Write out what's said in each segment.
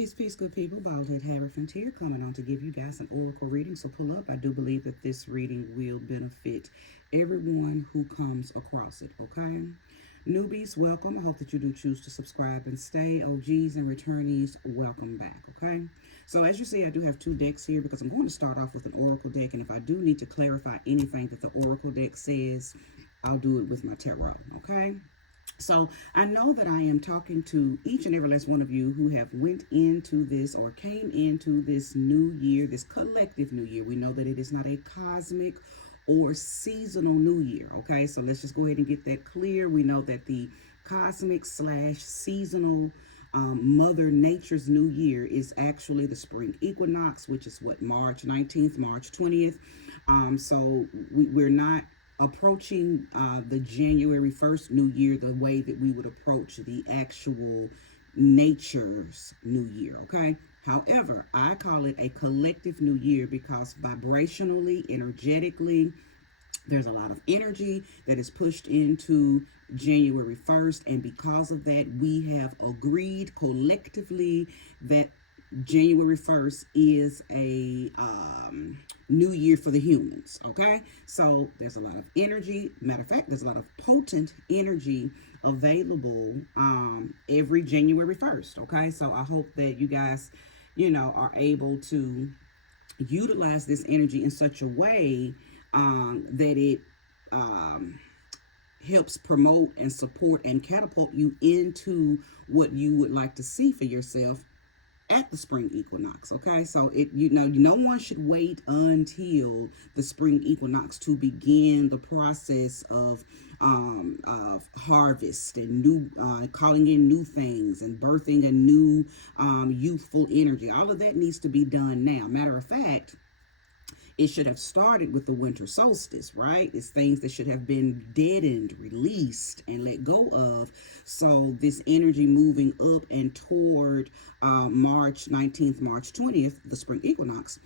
Peace, good people. Baldhead Haverfant here, coming on to give you guys an oracle reading. So pull up. I do believe that this reading will benefit everyone who comes across it, okay? Newbies, welcome. I hope that you do choose to subscribe and stay. OGs and returnees, welcome back, okay? So as you see, I do have two decks here because I'm going to start off with an oracle deck. And if I do need to clarify anything that the oracle deck says, I'll do it with my tarot, okay? So I know that I am talking to each and every last one of you who have went into this or came into this new year, this collective new year. We know that it is not a cosmic or seasonal new year, okay? So let's just go ahead and get that clear. We know that the cosmic / seasonal Mother Nature's new year is actually the spring equinox, which is what, March 19th, March 20th. So we're not approaching the January 1st new year the way that we would approach the actual nature's new year, okay? However, I call it a collective new year because vibrationally, energetically, there's a lot of energy that is pushed into January 1st, and because of that, we have agreed collectively that January 1st is a new year for the humans, okay? So there's a lot of energy. Matter of fact, there's a lot of potent energy available every January 1st, okay? So I hope that you guys, are able to utilize this energy in such a way that it helps promote and support and catapult you into what you would like to see for yourself at the spring equinox, okay? So no one should wait until the spring equinox to begin the process of harvest and new calling in new things and birthing a new youthful energy. All of that needs to be done now. Matter of fact, it should have started with the winter solstice, right? It's things that should have been deadened, released, and let go of. So this energy moving up and toward March 19th, March 20th, the spring equinox,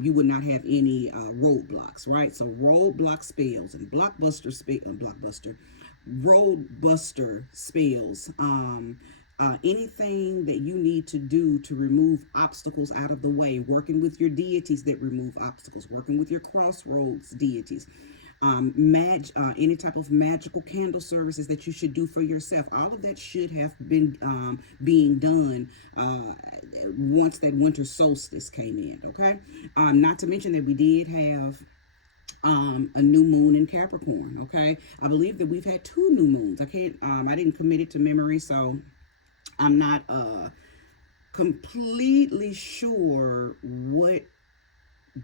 you would not have any roadblocks, right? So roadblock spells and roadbuster spells, anything that you need to do to remove obstacles out of the way, working with your deities that remove obstacles, working with your crossroads deities, any type of magical candle services that you should do for yourself. All of that should have been being done once that winter solstice came in, okay? Not to mention that we did have a new moon in Capricorn, okay? I believe that we've had two new moons. I didn't commit it to memory, so I'm not completely sure what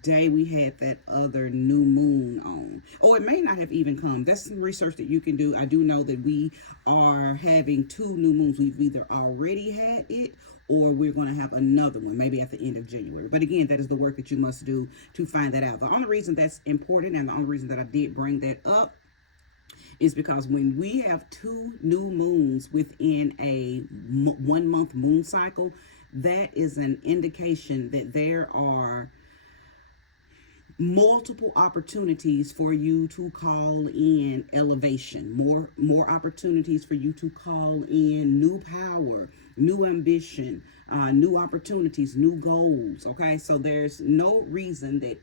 day we had that other new moon on. Or it may not have even come. That's some research that you can do. I do know that we are having two new moons. We've either already had it or we're going to have another one, maybe at the end of January. But again, that is the work that you must do to find that out. The only reason that's important and the only reason that I did bring that up is because when we have two new moons within a 1 month moon cycle, that is an indication that there are multiple opportunities for you to call in elevation, more opportunities for you to call in new power, new ambition, new opportunities, new goals, okay? So there's no reason that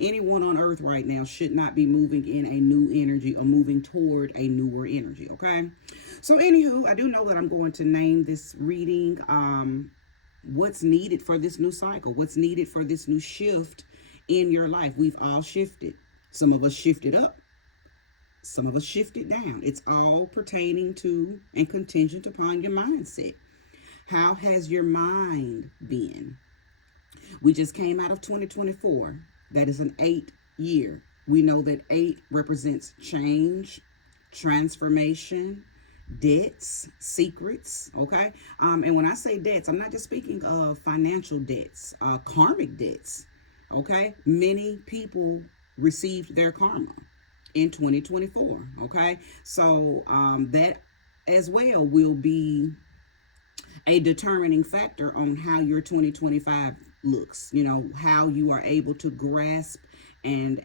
anyone on earth right now should not be moving in a new energy or moving toward a newer energy, okay? So anywho, I do know that I'm going to name this reading what's needed for this new cycle, what's needed for this new shift in your life. We've all shifted. Some of us shifted up, some of us shifted down. It's all pertaining to and contingent upon your mindset. How has your mind been? We just came out of 2024. That is an 8 year. We know that 8 represents change, transformation, debts, secrets, okay? And when I say debts, I'm not just speaking of financial debts, karmic debts, okay? Many people received their karma in 2024, okay? So that as well will be a determining factor on how your 2025 looks, how you are able to grasp and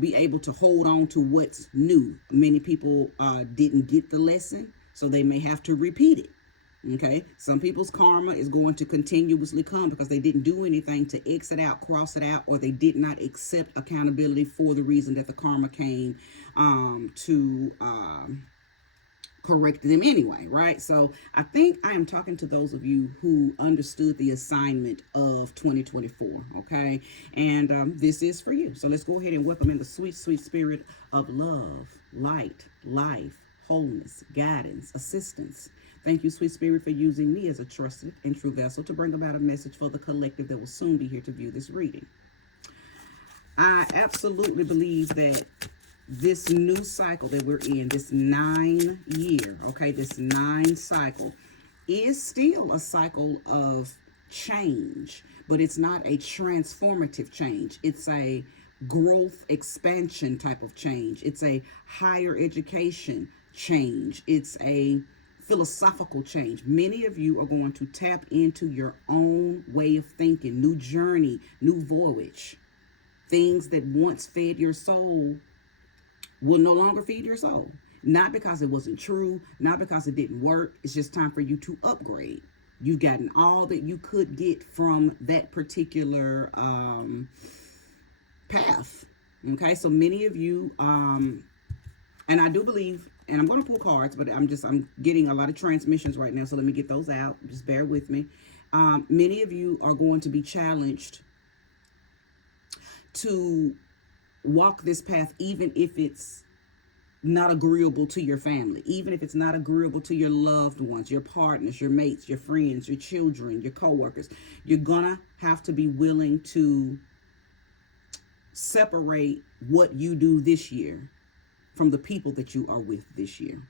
be able to hold on to what's new. Many people didn't get the lesson, So they may have to repeat it. Okay, some people's karma is going to continuously come because they didn't do anything to exit out, cross it out, or they did not accept accountability for the reason that the karma came to correct them anyway, right? So I think I am talking to those of you who understood the assignment of 2024, okay? And this is for you. So let's go ahead and welcome in the sweet, sweet spirit of love, light, life, wholeness, guidance, assistance. Thank you, sweet spirit, for using me as a trusted and true vessel to bring about a message for the collective that will soon be here to view this reading. I absolutely believe that this new cycle that we're in, this 9 year, okay, this 9 cycle is still a cycle of change, but it's not a transformative change. It's a growth expansion type of change. It's a higher education change. It's a philosophical change. Many of you are going to tap into your own way of thinking, new journey, new voyage. Things that once fed your soul will no longer feed your soul. Not because it wasn't true, not because it didn't work. It's just time for you to upgrade. You've gotten all that you could get from that particular path. Okay, so many of you, and I do believe, and I'm going to pull cards, but I'm getting a lot of transmissions right now, so let me get those out. Just bear with me. Many of you are going to be challenged to walk this path, even if it's not agreeable to your family, even if it's not agreeable to your loved ones, your partners, your mates, your friends, your children, your coworkers. You're gonna have to be willing to separate what you do this year from the people that you are with this year.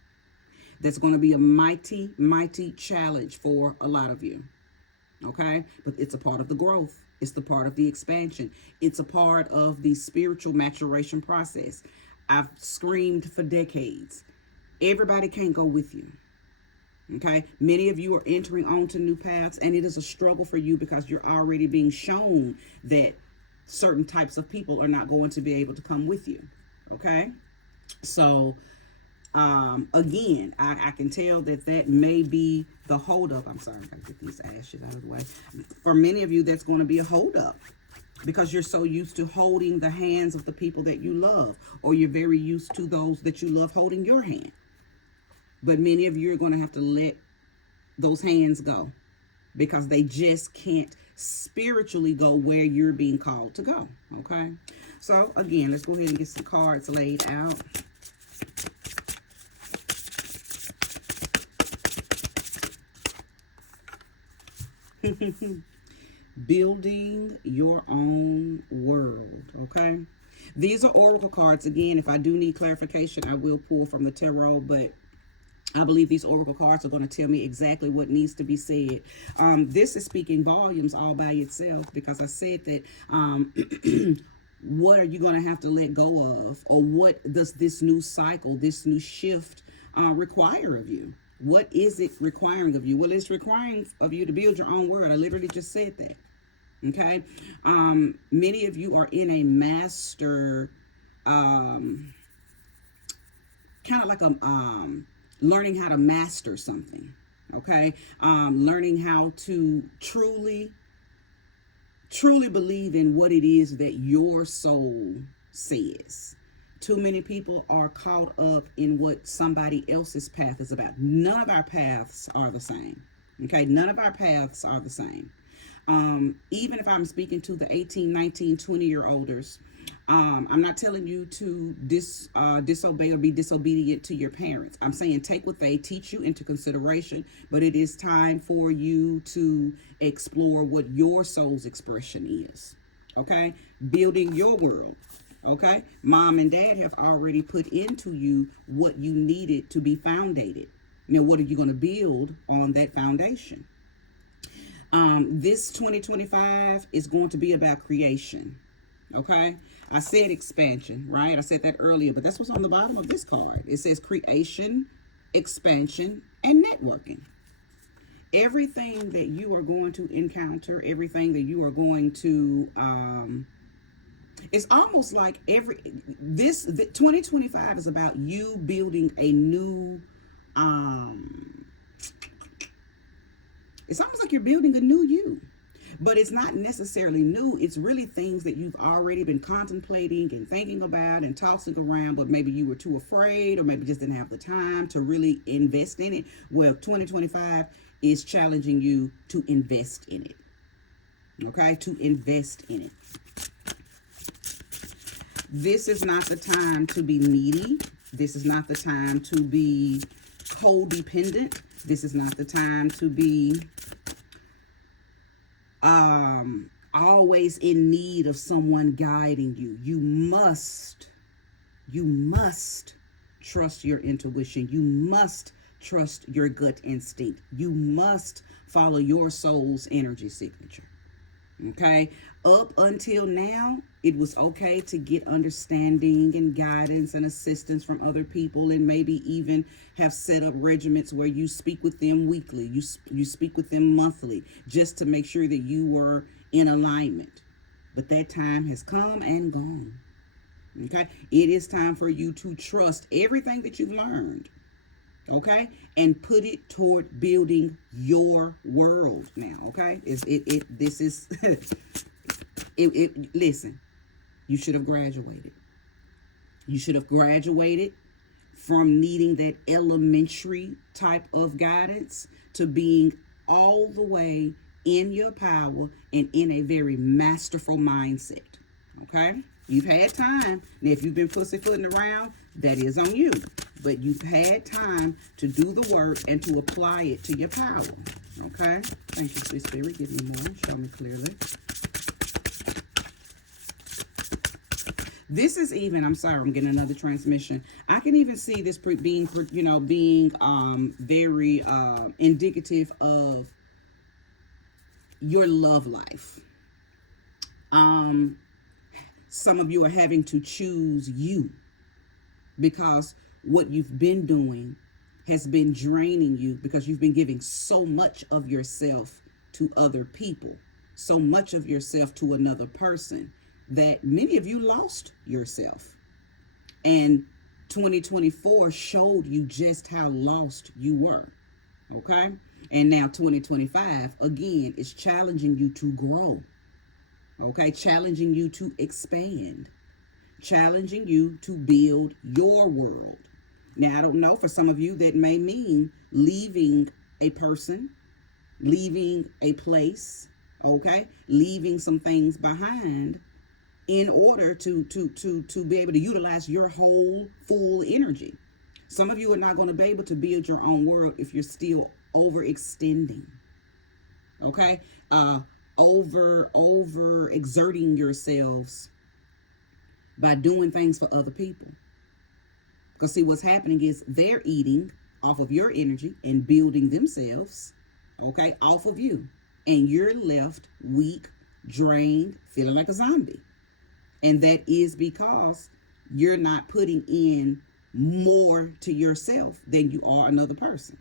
That's going to be a mighty, mighty challenge for a lot of you. Okay? But it's a part of the growth. It's the part of the expansion. It's a part of the spiritual maturation process. I've screamed for decades. Everybody can't go with you. Okay? Many of you are entering onto new paths, and it is a struggle for you because you're already being shown that certain types of people are not going to be able to come with you. Okay? So, again, I can tell that may be the holdup. I'm sorry, I gotta get these ashes out of the way. For many of you, that's going to be a holdup because you're so used to holding the hands of the people that you love, or you're very used to those that you love holding your hand. But many of you are going to have to let those hands go because they just can't spiritually go where you're being called to go. Okay? So, again, let's go ahead and get some cards laid out. Building your own world, okay? These are oracle cards. Again, if I do need clarification, I will pull from the tarot, but I believe these oracle cards are going to tell me exactly what needs to be said. This is speaking volumes all by itself because I said that what are you going to have to let go of, or what does this new cycle, this new shift require of you? What is it requiring of you? Well, it's requiring of you to build your own world. I literally just said that. Okay? Many of you are in a master, kind of like a learning how to master something. Okay? Learning how to truly believe in what it is that your soul says. Too many people are caught up in what somebody else's path is about. None of our paths are the same. Okay? None of our paths are the same. Even if I'm speaking to the 18, 19, 20-year-olders, I'm not telling you to disobey or be disobedient to your parents. I'm saying take what they teach you into consideration, but it is time for you to explore what your soul's expression is. Okay? Building your world. Okay? Mom and dad have already put into you what you needed to be foundated. Now, what are you going to build on that foundation? This 2025 is going to be about creation. Okay? I said expansion, right? I said that earlier, but that's what's on the bottom of this card. It says creation, expansion, and networking. Everything that you are going to encounter, everything that you are going to, it's almost like 2025 is about you building a new Um, it's almost like you're building a new you. But it's not necessarily new. It's really things that you've already been contemplating and thinking about and tossing around, but maybe you were too afraid or maybe just didn't have the time to really invest in it. Well, 2025 is challenging you to invest in it. Okay? To invest in it. This is not the time to be needy. This is not the time to be codependent. This is not the time to be always in need of someone guiding you. You must trust your intuition. You must trust your gut instinct. You must follow your soul's energy signature. Okay? Up until now, it was okay to get understanding and guidance and assistance from other people, and maybe even have set up regiments where you speak with them weekly, you speak with them monthly, just to make sure that you were in alignment. But that time has come and gone. Okay? It is time for you to trust everything that you've learned. Okay? And put it toward building your world now. Okay? This is listen, you should have graduated. You should have graduated from needing that elementary type of guidance to being all the way in your power and in a very masterful mindset. Okay? You've had time. Now, if you've been pussyfooting around, that is on you. But you've had time to do the work and to apply it to your power. Okay? Thank you, sweet spirit. Give me more. Show me clearly. This is even, I'm sorry, I'm getting another transmission. I can even see this being very indicative of your love life. Some of you are having to choose you because what you've been doing has been draining you, because you've been giving so much of yourself to other people, so much of yourself to another person, that many of you lost yourself. And 2024 showed you just how lost you were. Okay? And now 2025, again, is challenging you to grow. Okay? Challenging you to expand. Challenging you to build your world. Now, I don't know, for some of you that may mean leaving a person, leaving a place, okay? Leaving some things behind in order to be able to utilize your whole full energy. Some of you are not going to be able to build your own world if you're still overextending. Okay? Over exerting yourselves by doing things for other people. Because see, what's happening is they're eating off of your energy and building themselves, okay, off of you. And you're left weak, drained, feeling like a zombie. And that is because you're not putting in more to yourself than you are another person.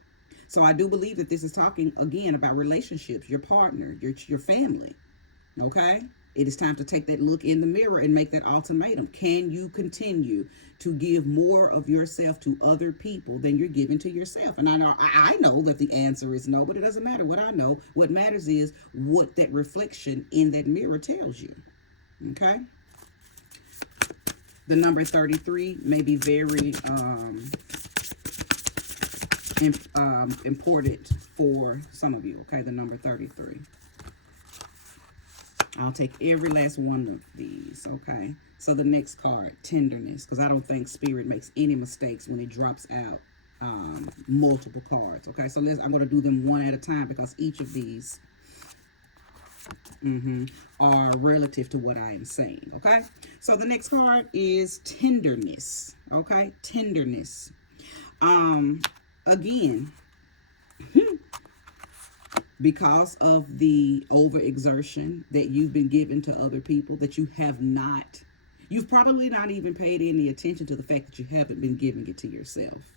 So I do believe that this is talking, again, about relationships, your partner, your family, okay? It is time to take that look in the mirror and make that ultimatum. Can you continue to give more of yourself to other people than you're giving to yourself? And I know that the answer is no, but it doesn't matter what I know. What matters is what that reflection in that mirror tells you, okay? The number 33 may be very important for some of you, okay? The number 33. I'll take every last one of these, okay? So the next card, tenderness, because I don't think Spirit makes any mistakes when it drops out multiple cards, okay? So I'm going to do them one at a time because each of these are relative to what I am saying, okay? So the next card is tenderness, okay? Tenderness. Again, because of the overexertion that you've been given to other people, that you've probably not even paid any attention to the fact that you haven't been giving it to yourself,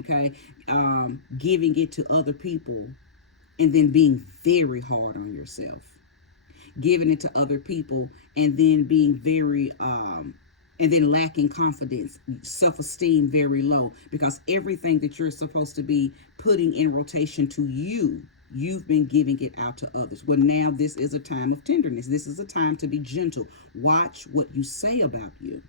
okay? Giving it to other people and then being very hard on yourself. Giving it to other people and then being very And then lacking confidence, self-esteem very low, because everything that you're supposed to be putting in rotation to you, you've been giving it out to others. Well, now this is a time of tenderness. This is a time to be gentle. Watch what you say about you.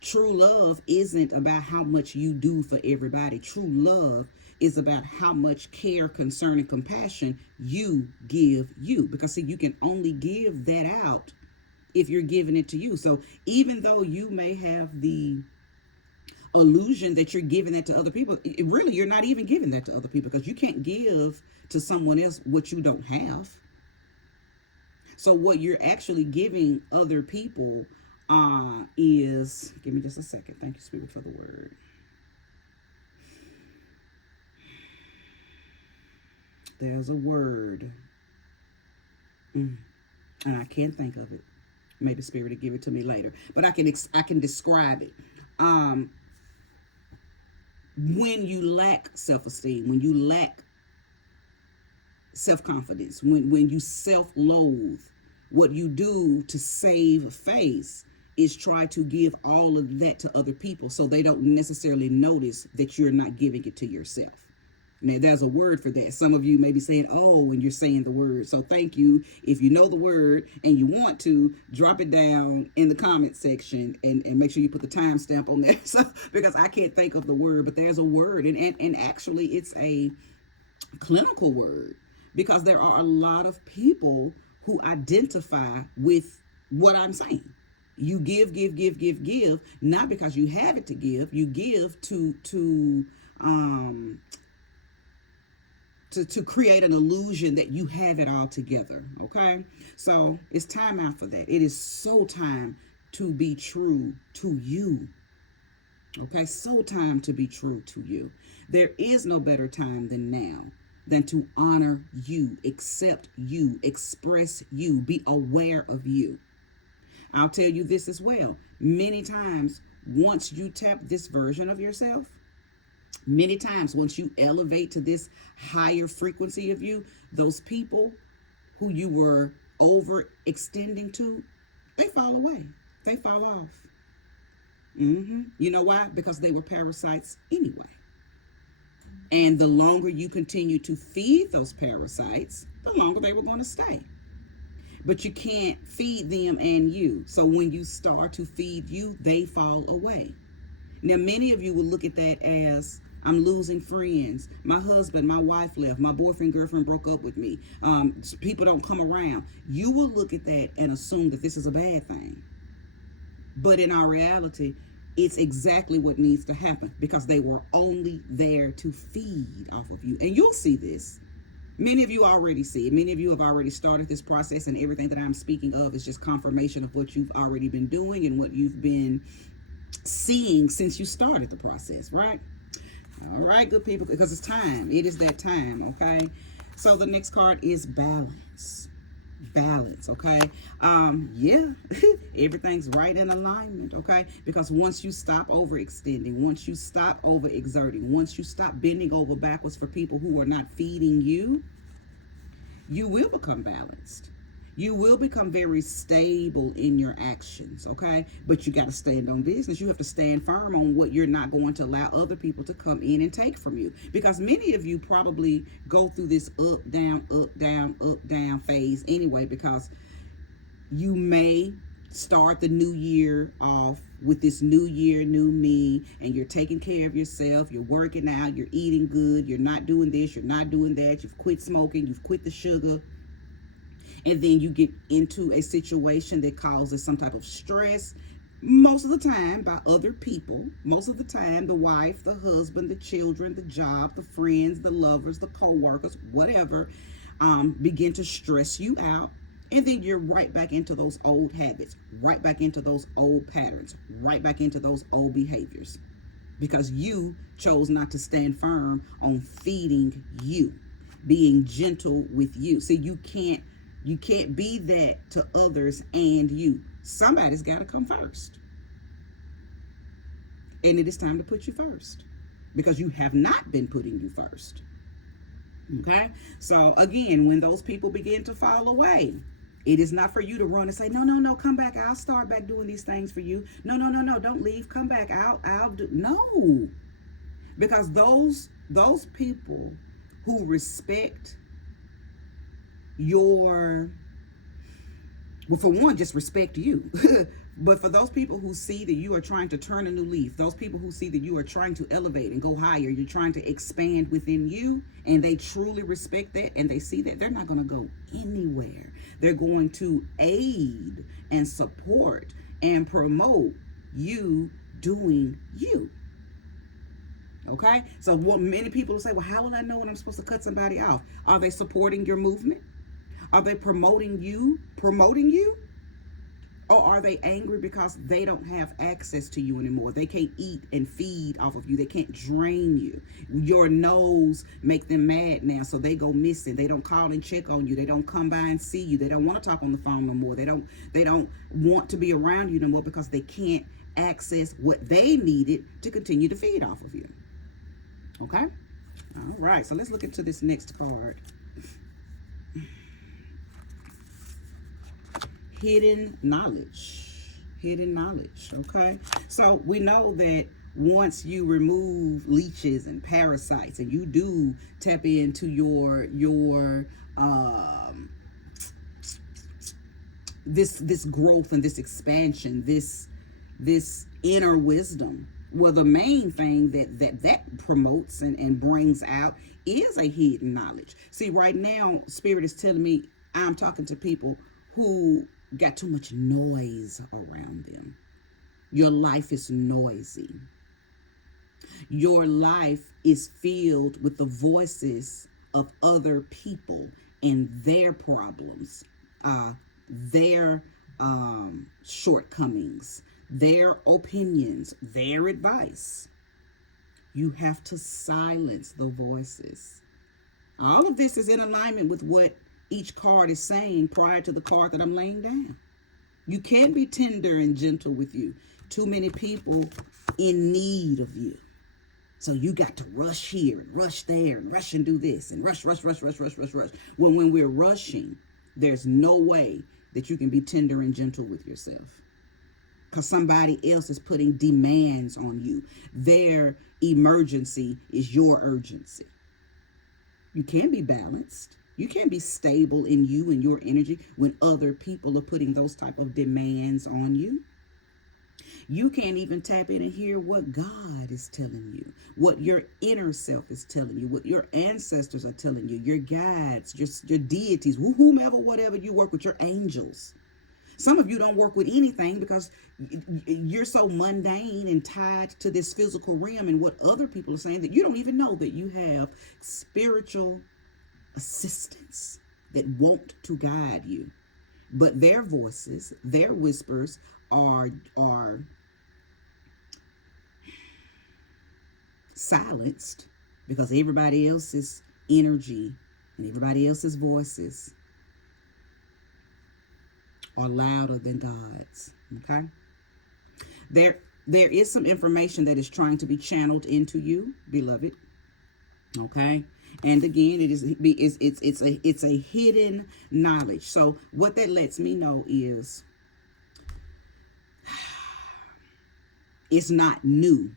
True love isn't about how much you do for everybody. True love is about how much care, concern, and compassion you give you. Because see, you can only give that out if you're giving it to you. So even though you may have the illusion that you're giving that to other people, really you're not even giving that to other people, because you can't give to someone else what you don't have. So what you're actually giving other people is, give me just a second. Thank you, Spirit, for the word. There's a word, and I can't think of it. Maybe Spirit will give it to me later, but I can describe it. When you lack self-esteem, when you lack self-confidence, when you self-loathe, what you do to save face is try to give all of that to other people, so they don't necessarily notice that you're not giving it to yourself. Now, there's a word for that. Some of you may be saying, oh, when you're saying the word. So thank you. If you know the word and you want to, drop it down in the comment section and make sure you put the timestamp on there. So, because I can't think of the word, but there's a word. And actually, it's a clinical word, because there are a lot of people who identify with what I'm saying. You give, not because you have it to give. You give to create an illusion that you have it all together. Okay, so it's time out for that. It is so time to be true to you. Okay, so time to be true to you. There is no better time than now than to honor you, accept you, express you, be aware of you. I'll tell you this as well. Many times, once you tap this version of yourself, many times once you elevate to this higher frequency of you, those people who you were overextending to, they fall away. They fall off. You know why? Because they were parasites anyway. And the longer you continue to feed those parasites, the longer they were going to stay. But you can't feed them and you. So when you start to feed you, they fall away. Now, many of you will look at that as, I'm losing friends. My husband, my wife left. My boyfriend, girlfriend broke up with me. People don't come around. You will look at that and assume that this is a bad thing. But in our reality, it's exactly what needs to happen, because they were only there to feed off of you. And you'll see this. Many of you already see it. Many of you have already started this process, and everything that I'm speaking of is just confirmation of what you've already been doing and what you've been seeing since you started the process, right? All right, good people, because it's time. It is that time, okay? So the next card is balance. Balance, okay? Yeah, everything's right in alignment, okay? Because once you stop overextending, once you stop overexerting, once you stop bending over backwards for people who are not feeding you, you will become balanced. You will become very stable in your actions, okay? But you got to stand on business. You have to stand firm on what you're not going to allow other people to come in and take from you. Because many of you probably go through this up, down phase anyway, because you may start the new year off with this new year, new me, and you're taking care of yourself, you're working out, you're eating good, you're not doing this, you're not doing that, you've quit smoking, you've quit the sugar. And then you get into a situation that causes some type of stress, most of the time by other people. Most of the time, the wife, the husband, the children, the job, the friends, the lovers, the co-workers, whatever, begin to stress you out. And then you're right back into those old habits, right back into those old patterns, right back into those old behaviors. Because you chose not to stand firm on feeding you, being gentle with you. See, you can't be that to others and you. Somebody's got to come first. And it is time to put you first, because you have not been putting you first. Okay? So again, when those people begin to fall away, It is not for you to run and say, no, no, no, come back. I'll start back doing these things for you. No, no, no, no, don't leave. Come back. I'll do. No, because those people who respect your, well, for one, just respect you. But for those people who see that you are trying to turn a new leaf, those people who see that you are trying to elevate and go higher, you're trying to expand within you, and they truly respect that and they see that, they're not going to go anywhere. They're going to aid and support and promote you doing you. Okay? So what many people will say, well, how will I know when I'm supposed to cut somebody off? Are they supporting your movement? Are they promoting you? Or are they angry because they don't have access to you anymore? They can't eat and feed off of you. They can't drain you. Your no's make them mad now, so they go missing. They don't call and check on you. They don't come by and see you. They don't want to talk on the phone no more. They don't want to be around you no more because they can't access what they needed to continue to feed off of you. Okay? All right, so let's look into this next card. Hidden knowledge. Okay, so we know that once you remove leeches and parasites and you do tap into your this growth and this expansion, this inner wisdom, well, the main thing that promotes and brings out is a hidden knowledge. See, right now Spirit is telling me I'm talking to people who got too much noise around them. Your life is noisy. Your life is filled with the voices of other people and their problems, their shortcomings, their opinions, their advice. You have to silence the voices. All of this is in alignment with what each card is saying prior to the card that I'm laying down. You can't be tender and gentle with you. Too many people in need of you. So you got to rush here and rush there and rush and do this and rush. Well, when we're rushing, there's no way that you can be tender and gentle with yourself, because somebody else is putting demands on you. Their emergency is your urgency. You can't be balanced. You can't be stable in you and your energy when other people are putting those type of demands on you. You can't even tap in and hear what God is telling you, what your inner self is telling you, what your ancestors are telling you, your guides, your deities, whomever, whatever you work with, your angels. Some of you don't work with anything because you're so mundane and tied to this physical realm and what other people are saying that you don't even know that you have spiritual assistants that want to guide you. But their voices, their whispers are silenced because everybody else's energy and everybody else's voices are louder than God's. Okay? There is some information that is trying to be channeled into you, beloved. Okay? And again, it's a hidden knowledge. So what that lets me know is it's not new.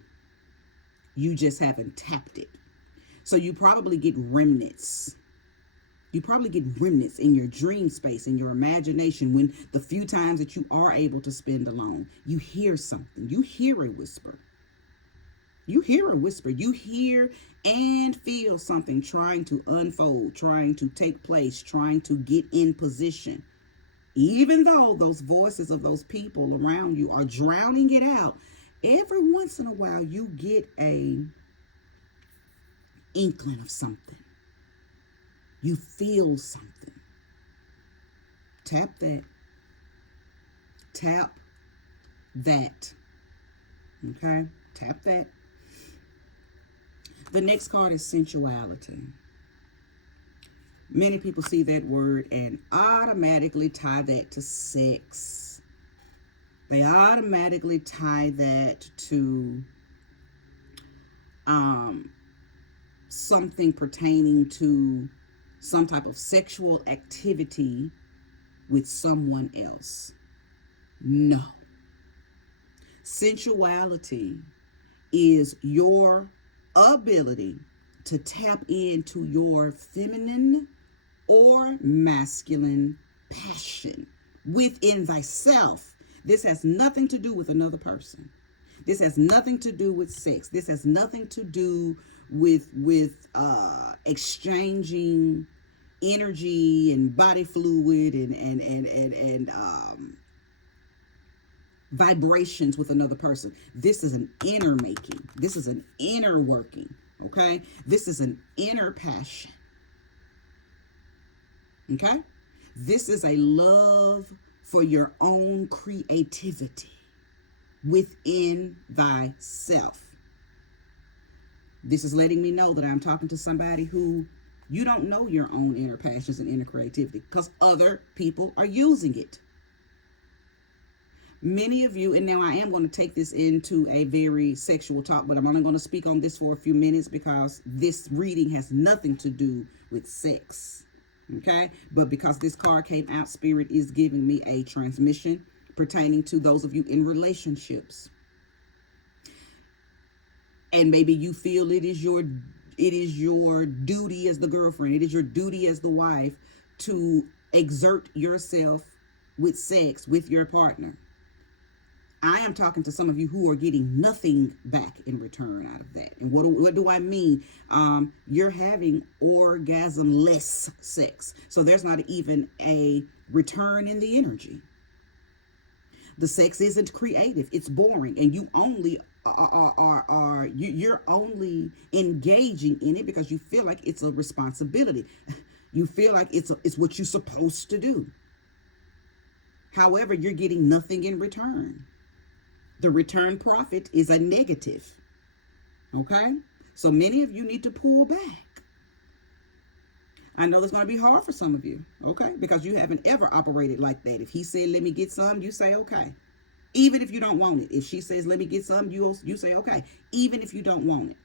You just haven't tapped it. So you probably get remnants. You probably get remnants in your dream space, in your imagination, when the few times that you are able to spend alone, you hear something. You hear a whisper. You hear a whisper. You hear and feel something trying to unfold, trying to take place, trying to get in position. Even though those voices of those people around you are drowning it out, every once in a while you get a inkling of something. You feel something. Tap that. Tap that. Okay? Tap that. The next card is sensuality. Many people see that word and automatically tie that to sex. They automatically tie that to something pertaining to some type of sexual activity with someone else. No. Sensuality is your ability to tap into your feminine or masculine passion within thyself. This has nothing to do with another person. This has nothing to do with sex. This has nothing to do with exchanging energy and body fluid and vibrations with another person. This is an inner making. This is an inner working. Okay? This is an inner passion. Okay? This is a love for your own creativity within thyself. This is letting me know that I'm talking to somebody who you don't know your own inner passions and inner creativity because other people are using it. Many of you, and now I am going to take this into a very sexual talk, but I'm only going to speak on this for a few minutes because this reading has nothing to do with sex. Okay? But because this card came out, Spirit is giving me a transmission pertaining to those of you in relationships. And maybe you feel it is your duty as the girlfriend, it is your duty as the wife to exert yourself with sex with your partner. I am talking to some of you who are getting nothing back in return out of that. And what do I mean? You're having orgasm-less sex. So there's not even a return in the energy. The sex isn't creative. It's boring. And you only you're only engaging in it because you feel like it's a responsibility. You feel like it's what you're supposed to do. However, you're getting nothing in return. The return profit is a negative. Okay? So many of you need to pull back. I know that's going to be hard for some of you. Okay? Because you haven't ever operated like that. If he said, let me get some, you say, okay. Even if you don't want it. If she says, let me get some, you say, okay. Even if you don't want it.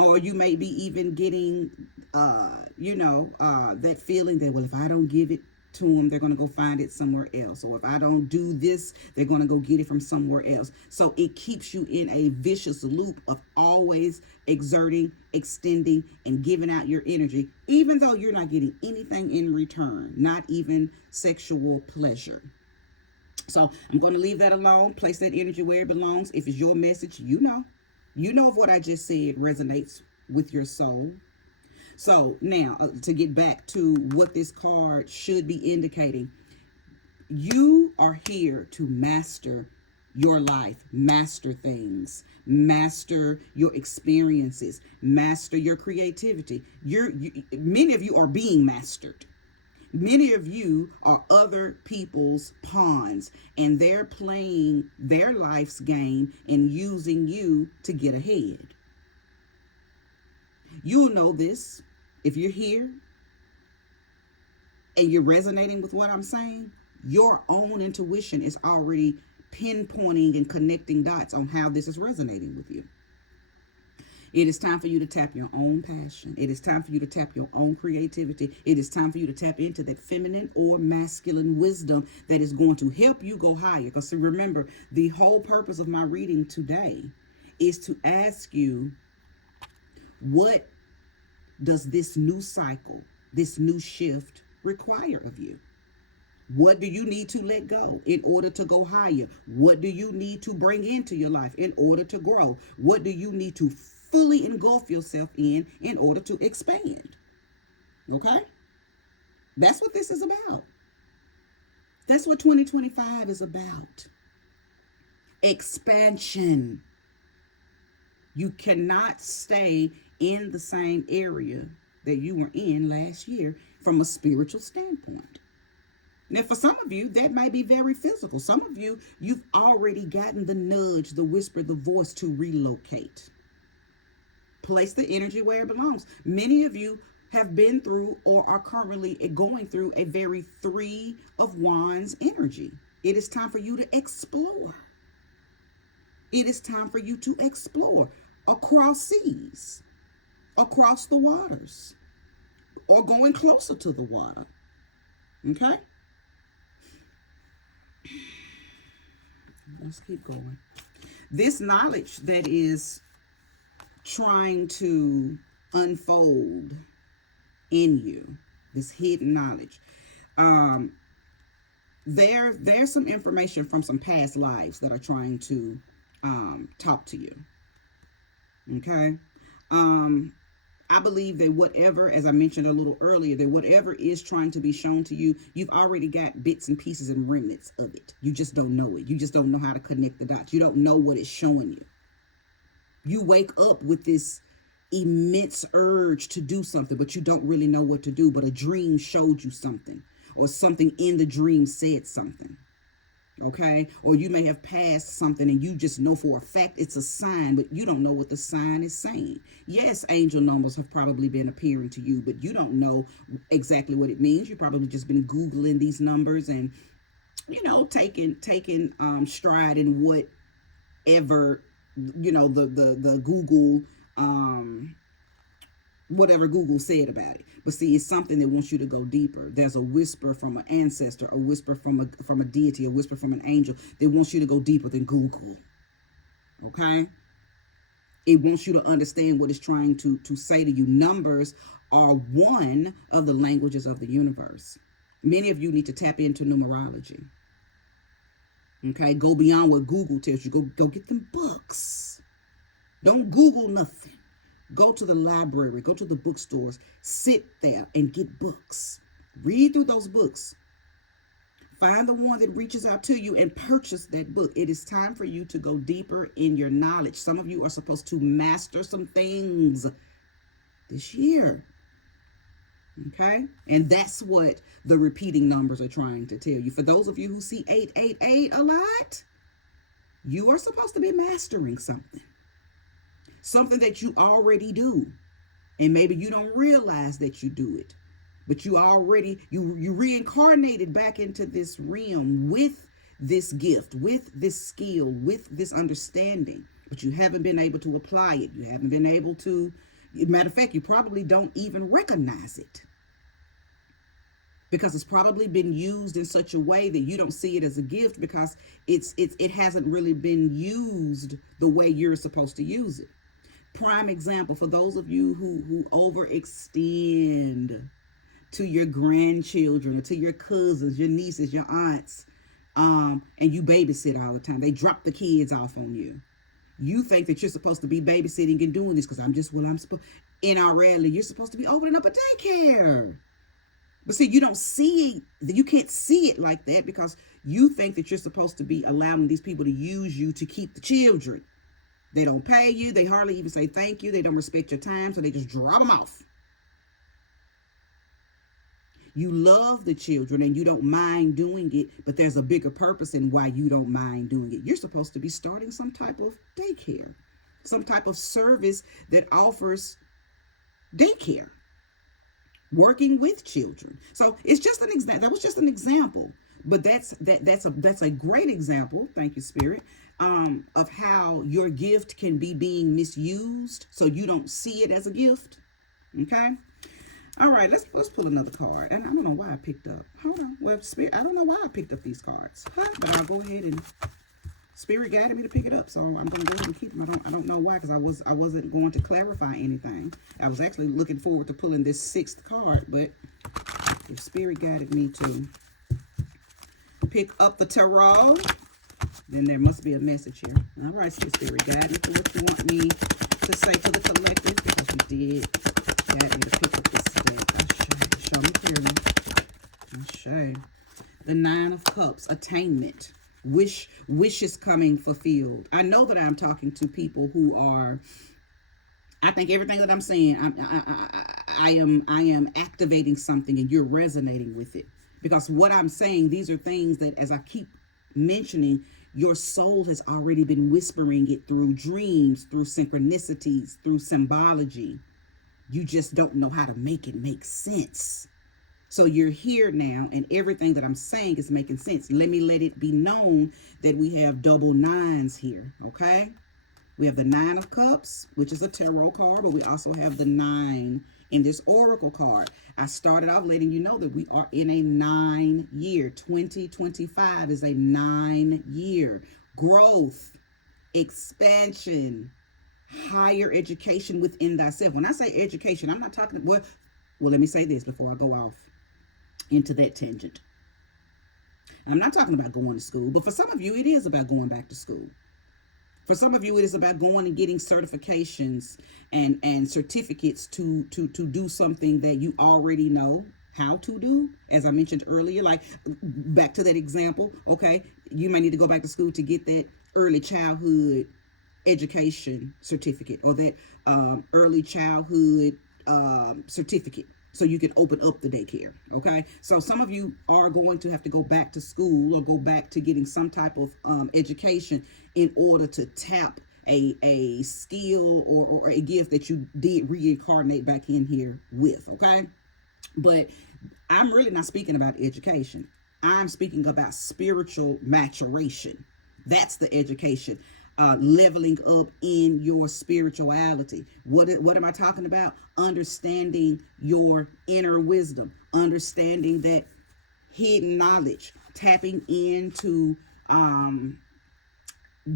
Or you may be even getting, that feeling that, well, if I don't give it to them, they're going to go find it somewhere else. Or if I don't do this, they're going to go get it from somewhere else. So it keeps you in a vicious loop of always exerting, extending, and giving out your energy, even though you're not getting anything in return, not even sexual pleasure. So I'm going to leave that alone. Place that energy where it belongs. If it's your message, you know if what I just said resonates with your soul. So now to get back to what this card should be indicating, you are here to master your life, master things, master your experiences, master your creativity. Many of you are being mastered. Many of you are other people's pawns, and they're playing their life's game and using you to get ahead. You'll know this if you're here and you're resonating with what I'm saying. Your own intuition is already pinpointing and connecting dots on how this is resonating with you. It is time for you to tap your own passion. It is time for you to tap your own creativity. It is time for you to tap into that feminine or masculine wisdom that is going to help you go higher. Because remember, the whole purpose of my reading today is to ask you, what does this new cycle, this new shift require of you? What do you need to let go in order to go higher? What do you need to bring into your life in order to grow? What do you need to fully engulf yourself in order to expand? Okay? That's what this is about. That's what 2025 is about. Expansion. You cannot stay in the same area that you were in last year from a spiritual standpoint. Now, for some of you, that might be very physical. Some of you, you've already gotten the nudge, the whisper, the voice to relocate. Place the energy where it belongs. Many of you have been through or are currently going through a very Three of Wands energy. It is time for you to explore. It is time for you to explore across seas, across the waters, or going closer to the water. Okay? Let's keep going. This knowledge that is trying to unfold in you, this hidden knowledge, there's some information from some past lives that are trying to talk to you. Okay. I believe that whatever, as I mentioned a little earlier, that whatever is trying to be shown to you, you've already got bits and pieces and remnants of it. You just don't know it. You just don't know how to connect the dots. You don't know what it's showing you. You wake up with this immense urge to do something, but you don't really know what to do. But a dream showed you something, or something in the dream said something. Okay, or you may have passed something and you just know for a fact it's a sign, but you don't know what the sign is saying. Yes, angel numbers have probably been appearing to you, but you don't know exactly what it means. You've probably just been Googling these numbers and, you know, taking stride in whatever, you know, the Google whatever Google said about it. But see, it's something that wants you to go deeper. There's a whisper from an ancestor, a whisper from a deity, a whisper from an angel that wants you to go deeper than Google. Okay? It wants you to understand what it's trying to say to you. Numbers are one of the languages of the universe. Many of you need to tap into numerology. Okay? Go beyond what Google tells you. Go get them books. Don't Google nothing. Go to the library, go to the bookstores, sit there and get books. Read through those books. Find the one that reaches out to you and purchase that book. It is time for you to go deeper in your knowledge. Some of you are supposed to master some things this year. Okay? And that's what the repeating numbers are trying to tell you. For those of you who see 888 a lot, you are supposed to be mastering something. Something that you already do, and maybe you don't realize that you do it, but you already you reincarnated back into this realm with this gift, with this skill, with this understanding, but you haven't been able to apply it. You haven't been able to, matter of fact, you probably don't even recognize it, because it's probably been used in such a way that you don't see it as a gift, because it hasn't really been used the way you're supposed to use it. Prime example for those of you who overextend to your grandchildren or to your cousins, your nieces, your aunts, and you babysit all the time. They drop the kids off on you. You think that you're supposed to be babysitting and doing this because I'm supposed. In our reality, you're supposed to be opening up a daycare. But see, you don't see it. You can't see it like that because you think that you're supposed to be allowing these people to use you to keep the children. They don't pay you. They hardly even say thank you. They don't respect your time, so they just drop them off. You love the children and you don't mind doing it, but there's a bigger purpose in why you don't mind doing it. You're supposed to be starting some type of daycare, some type of service that offers daycare, working with children. So it's just an example. That was just an example, but that's a great example. Thank you, Spirit. Of how your gift can be being misused, so you don't see it as a gift. Okay. All right. Let's pull another card. And I don't know why I picked up. Hold on. Well, Spirit, I don't know why I picked up these cards, but I'll go ahead and Spirit guided me to pick it up, so I'm going to go ahead and keep them. I don't know why, because I wasn't going to clarify anything. I was actually looking forward to pulling this sixth card, but if Spirit guided me to pick up the tarot, then there must be a message here. All right, Spirit, guide me to what you want me to say to the collective, because you did guide me to pick up this deck. Show me clearly. The Nine of Cups, attainment, wishes coming fulfilled. I know that I'm talking to people who are, I think everything that I'm saying, I am activating something and you're resonating with it. Because what I'm saying, these are things that, as I keep mentioning, your soul has already been whispering it through dreams, through synchronicities, through symbology. You just don't know how to make it make sense. So you're here now, and everything that I'm saying is making sense. Let it be known that we have double nines here, okay? We have the Nine of Cups, which is a tarot card, but we also have the 9 in this oracle card. I started off letting you know that we are in a 9 year. 2025 is a 9 year. growth, expansion, higher education within thyself. When I say education, I'm not talking, well, let me say this before I go off into that tangent. I'm not talking about going to school, but for some of you, it is about going back to school. For some of you, it is about going and getting certifications and certificates to do something that you already know how to do. As I mentioned earlier, like back to that example, okay, you may need to go back to school to get that early childhood education certificate, or that early childhood certificate, so you can open up the daycare. Okay, so some of you are going to have to go back to school or go back to getting some type of education in order to tap a skill or a gift that you did reincarnate back in here with. Okay, but I'm really not speaking about education. I'm speaking about spiritual maturation. That's the education. Leveling up in your spirituality. What am I talking about? Understanding your inner wisdom, understanding that hidden knowledge, tapping into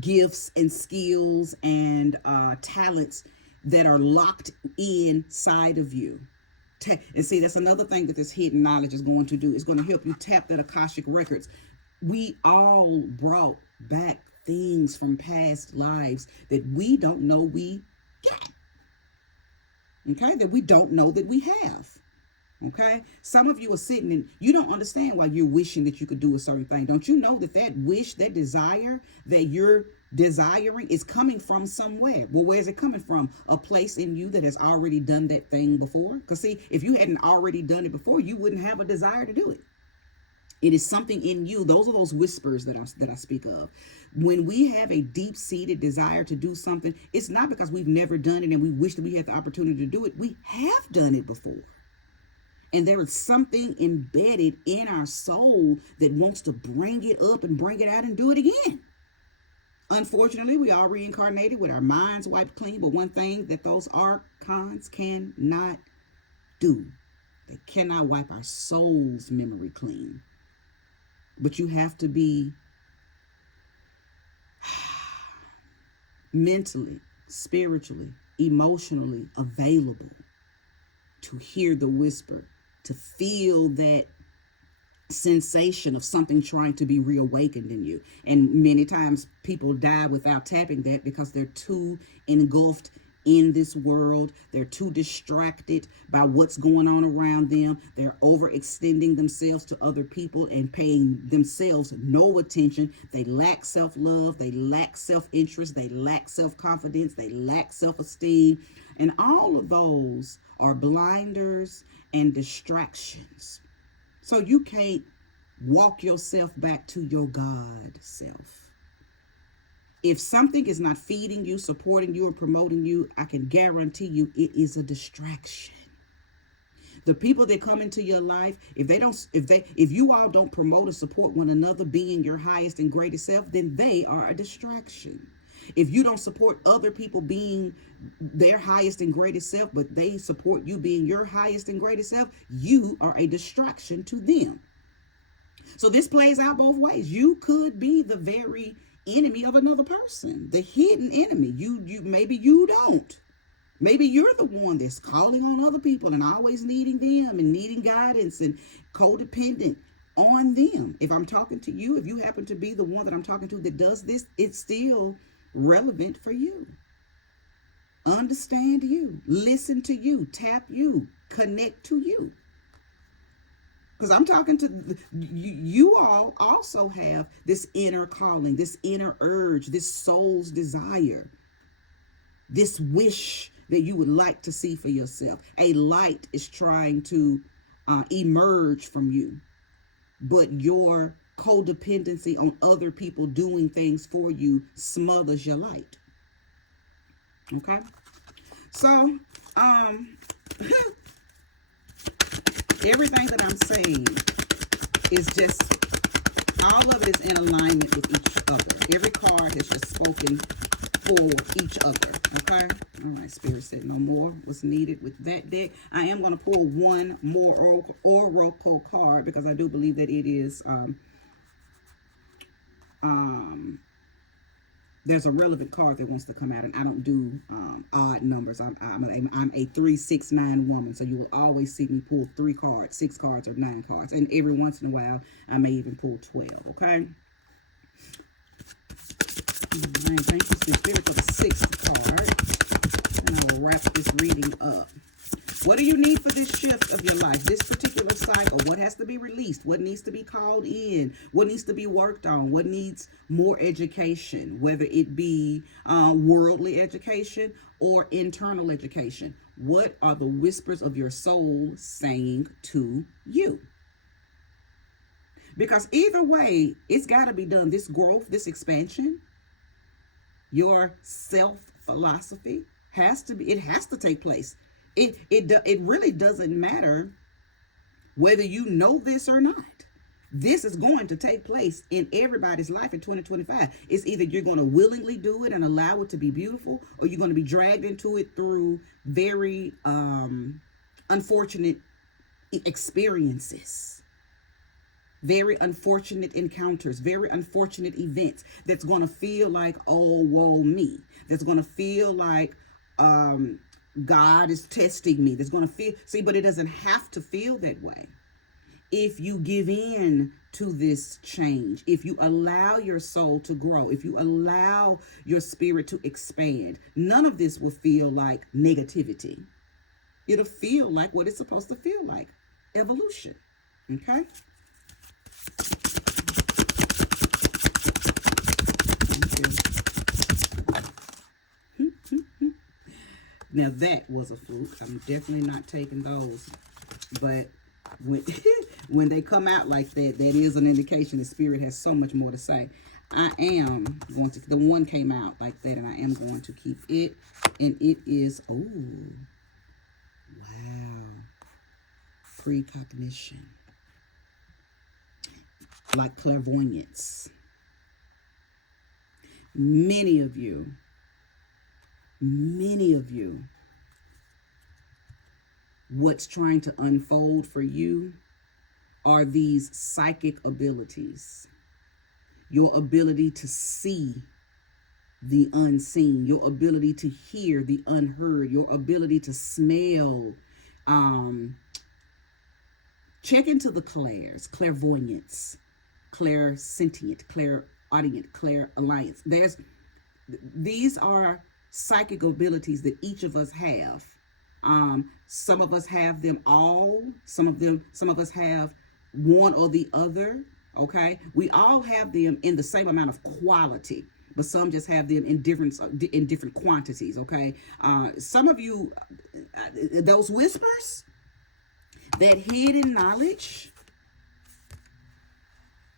gifts and skills and talents that are locked inside of you. And see, that's another thing that this hidden knowledge is going to do. It's going to help you tap that Akashic records. We all brought back things from past lives that we don't know we got. Okay, that we don't know that we have. Okay, some of you are sitting and you don't understand why you're wishing that you could do a certain thing. Don't you know that that wish, that desire that you're desiring is coming from somewhere? Well, where's it coming from? A place in you that has already done that thing before. Because see, if you hadn't already done it before, you wouldn't have a desire to do it. It is something in you. Those are those whispers that I speak of. When we have a deep-seated desire to do something, it's not because we've never done it and we wish that we had the opportunity to do it. We have done it before. And there is something embedded in our soul that wants to bring it up and bring it out and do it again. Unfortunately, we all reincarnated with our minds wiped clean. But one thing that those archons cannot do, they cannot wipe our soul's memory clean. But you have to be mentally, spiritually, emotionally available to hear the whisper, to feel that sensation of something trying to be reawakened in you. And many times people die without tapping that because they're too engulfed in this world. They're too distracted by what's going on around them. They're overextending themselves to other people and paying themselves no attention. They lack self-love. They lack self-interest. They lack self-confidence. They lack self-esteem. And all of those are blinders and distractions. So you can't walk yourself back to your God self. If something is not feeding you, supporting you, and promoting you, I can guarantee you it is a distraction. The people that come into your life, if you all don't promote and support one another being your highest and greatest self, then they are a distraction. If you don't support other people being their highest and greatest self, but they support you being your highest and greatest self, you are a distraction to them. So this plays out both ways. You could be the very enemy of another person, the hidden enemy. You maybe you don't. Maybe you're the one that's calling on other people and always needing them and needing guidance and codependent on them. If I'm talking to you, if you happen to be the one that I'm talking to that does this, it's still relevant for you. Understand you, listen to you, tap you, connect to you. Because I'm talking to you all also have this inner calling, this inner urge, this soul's desire, this wish that you would like to see for yourself. A light is trying to emerge from you, but your codependency on other people doing things for you smothers your light. Okay? So, everything that I'm saying is just, all of it is in alignment with each other. Every card has just spoken for each other. Okay? All right, Spirit said no more was needed with that deck. I am going to pull one more oracle card because I do believe that it is There's a relevant card that wants to come out, and I don't do odd numbers. I'm a 3, 6, 9 woman, so you will always see me pull 3 cards, 6 cards, or 9 cards, and every once in a while I may even pull 12. Okay. Right, thank you, Spirit, for the 6th card, and I will wrap this reading up. What do you need for this shift of your life, this particular cycle? What has to be released? What needs to be called in? What needs to be worked on? What needs more education, whether it be worldly education or internal education? What are the whispers of your soul saying to you? Because either way, it's got to be done. This growth, this expansion, your self-philosophy has to be, it has to take place. It really doesn't matter whether you know this or not. This is going to take place in everybody's life in 2025. It's either you're going to willingly do it and allow it to be beautiful, or you're going to be dragged into it through very unfortunate experiences, very unfortunate encounters, very unfortunate events that's going to feel like, oh, woe me. That's going to feel like God is testing me. That's going to feel, see, but it doesn't have to feel that way. If you give in to this change, if you allow your soul to grow, if you allow your spirit to expand, none of this will feel like negativity. It'll feel like what it's supposed to feel like, evolution. Okay? Now that was a fluke. I'm definitely not taking those. But when when they come out like that, that is an indication the spirit has so much more to say. I am going to, the one came out like that, and I am going to keep it. And it is, oh, wow, precognition. Like clairvoyance. Many of you, what's trying to unfold for you are these psychic abilities. Your ability to see the unseen, your ability to hear the unheard, your ability to smell. Check into the clairs, clairvoyance, clairsentient, clairaudient, clairalliance. These are psychic abilities that each of us have. Some of us have them all. Some of us have one or the other. Okay, we all have them in the same amount of quality, but some just have them in different quantities. Okay, some of you, those whispers, that hidden knowledge.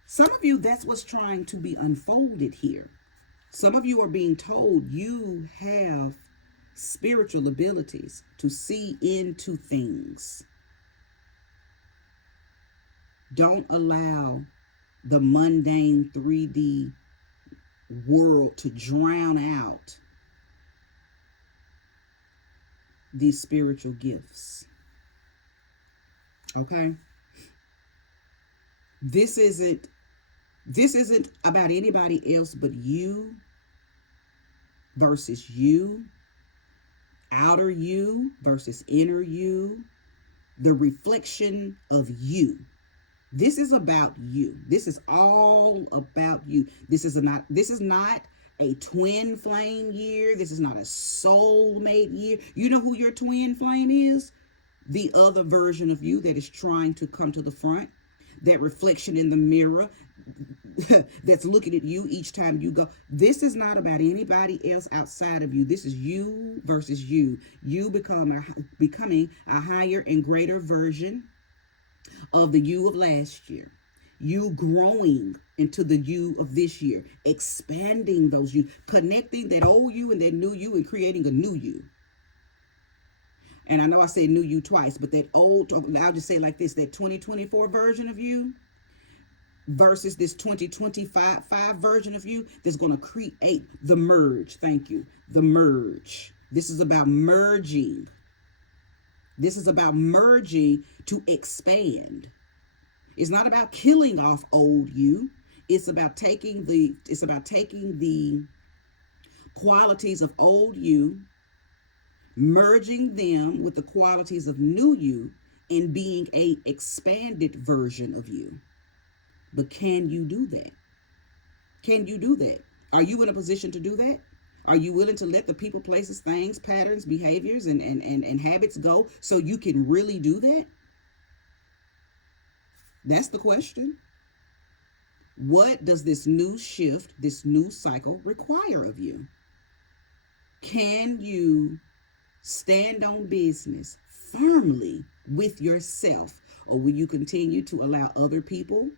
Some of you, that's what's trying to be unfolded here. Some of you are being told you have spiritual abilities to see into things. Don't allow the mundane 3D world to drown out these spiritual gifts. Okay? This isn't about anybody else but you versus you, outer you versus inner you, the reflection of you. This is about you. This is all about you. This is not a twin flame year. This is not a soulmate year. You know who your twin flame is? The other version of you that is trying to come to the front. That reflection in the mirror that's looking at you each time you go. This is not about anybody else outside of you. This is you versus you. You becoming a higher and greater version of the you of last year. You growing into the you of this year. Expanding those you. Connecting that old you and that new you and creating a new you. And I know I said new you twice, but that old, I'll just say it like this, that 2024 version of you versus this 2025 version of you that's going to create the merge. Thank you. The merge. This is about merging. This is about merging to expand. It's not about killing off old you. It's about taking the qualities of old you, merging them with the qualities of new you, and being a expanded version of you. But can you do that? Can you do that? Are you in a position to do that? Are you willing to let the people, places, things, patterns, behaviors, and habits go so you can really do that? That's the question. What does this new shift, this new cycle require of you? Can you stand on business firmly with yourself, or will you continue to allow other people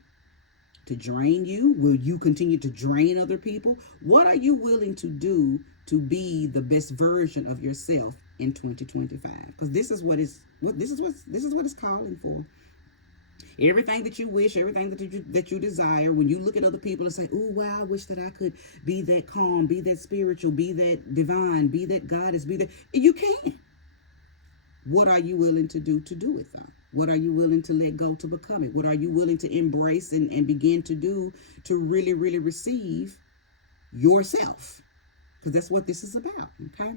to drain you? Will you continue to drain other people? What are you willing to do to be the best version of yourself in 2025? Because this is what it's calling for. Everything that you wish, everything that you desire, when you look at other people and say, "Oh wow, I wish that I could be that calm, be that spiritual, be that divine, be that goddess, be that," you can. What are you willing to do it though? What are you willing to let go to become it? What are you willing to embrace and begin to do to really, really receive yourself? Because that's what this is about, okay?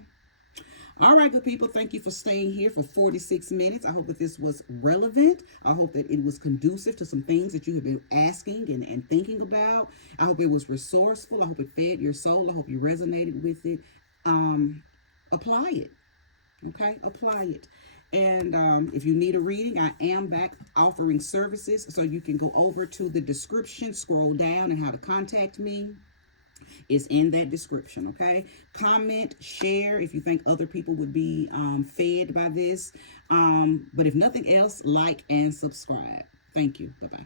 All right, good people, thank you for staying here for 46 minutes. I hope that this was relevant. I hope that it was conducive to some things that you have been asking and thinking about. I hope it was resourceful. I hope it fed your soul. I hope you resonated with it. Apply it, okay? Apply it. And if you need a reading, I am back offering services. So you can go over to the description, scroll down, and how to contact me is in that description, okay? Comment, share if you think other people would be fed by this. But if nothing else, like and subscribe. Thank you. Bye-bye.